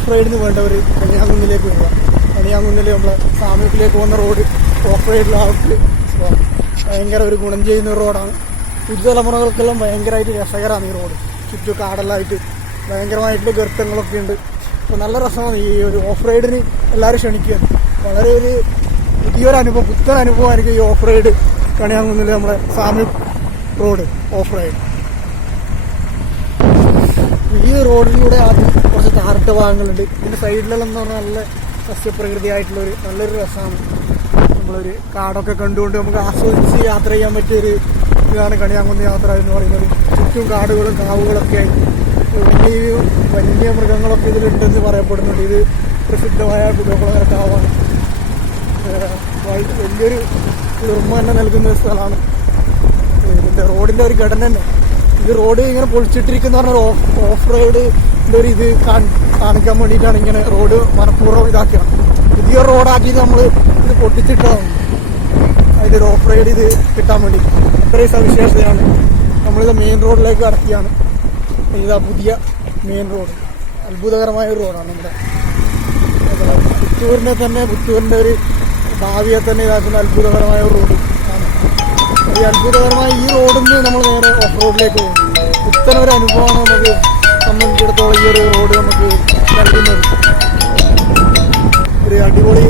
Of റൈഡിന് വേണ്ടവർ കന്യാകുന്നിലേക്ക് വരിക കന്യാകുന്നിൽ നമ്മളെ സാമൂഹ്യത്തിലേക്ക് പോകുന്ന റോഡ് ഓഫ് ആൾക്ക് ഭയങ്കര ഒരു ഗുണം ചെയ്യുന്ന ഒരു റോഡാണ്. പുതുതലമുറകൾക്കെല്ലാം ഭയങ്കരമായിട്ട് രസകരമാണ് ഈ റോഡ്. ചുറ്റും കാടെല്ലാമായിട്ട് ഭയങ്കരമായിട്ടുള്ള ഗർത്തങ്ങളൊക്കെ ഉണ്ട്. അപ്പോൾ നല്ല രസമാണ് ഈ ഒരു ഓഫ് റൈഡിന് എല്ലാവരും ക്ഷണിക്കുക. വളരെ ഒരു പുതിയൊരു അനുഭവം പുത്തൻ അനുഭവമായിരിക്കും ഈ ഓഫ് റൈഡ് കണിയാങ്കുന്നിൽ നമ്മുടെ സാമി റോഡ് ഓഫ് റൈഡ് ഈ റോഡിലൂടെ ആദ്യം കുറച്ച് താറിട്ട ഭാഗങ്ങളുണ്ട്. ഇതിന്റെ സൈഡിലെല്ലാം എന്ന് പറഞ്ഞാൽ നല്ല സസ്യപ്രകൃതിയായിട്ടുള്ളൊരു നല്ലൊരു രസമാണ് നമ്മളൊരു കാടൊക്കെ കണ്ടുകൊണ്ട് നമുക്ക് ആസ്വദിച്ച് യാത്ര ചെയ്യാൻ പറ്റിയൊരു ഇതാണ് കണിയാങ്കുന്ന് യാത്ര എന്ന് പറയുന്നത്. ചുറ്റും കാടുകളും കാവുകളൊക്കെ ആയി. വന്യ മൃഗങ്ങളൊക്കെ ഇതിലുണ്ടെന്ന് പറയപ്പെടുന്നുണ്ട്. ഇത് പ്രസിദ്ധമായ കുടുംബകുളങ്ങര കാവാണ് വലിയൊരു കുളിർമ തന്നെ നൽകുന്ന ഒരു സ്ഥലമാണ്. ഇതിന്റെ റോഡിന്റെ ഒരു ഘടന തന്നെ. ഇത് റോഡ് ഇങ്ങനെ പൊളിച്ചിട്ടിരിക്കുന്ന പറഞ്ഞ ഓഫ് ഓഫ് റോഡ് ഒരു ഇത് കാണിക്കാൻ വേണ്ടിയിട്ടാണ് ഇങ്ങനെ റോഡ് മനഃപൂർവം ഇതാക്കിയത് പുതിയ റോഡാക്കി നമ്മൾ ഇത് പൊട്ടിച്ചിട്ടാണ് അതിന്റെ ഓഫ് റൈഡ് ഇത് കിട്ടാൻ വേണ്ടി. അത്രയും സവിശേഷതയാണ്. നമ്മളിത് മെയിൻ റോഡിലേക്ക് കടത്തിയാണ്. ഇതാ പുതിയ മെയിൻ റോഡ്. അത്ഭുതകരമായ ഒരു റോഡാണ് നമ്മുടെ പുത്തൂരിനെ തന്നെ പുത്തൂരിന്റെ ഒരു ഭാവിയെ തന്നെ ഇതാക്കുന്ന അത്ഭുതകരമായ ഒരു റോഡ്. ഈ അത്ഭുതകരമായ ഈ റോഡിൽ നിന്ന് നമ്മൾ നേരെ ഓഫ് റോഡിലേക്ക് പോകും. ഇത്തരം അനുഭവമാണ് നമുക്ക് സംബന്ധിച്ചിടത്തോളം ഈ ഒരു റോഡ് നമുക്ക് നൽകുന്നത്. ഒരു അടിപൊളി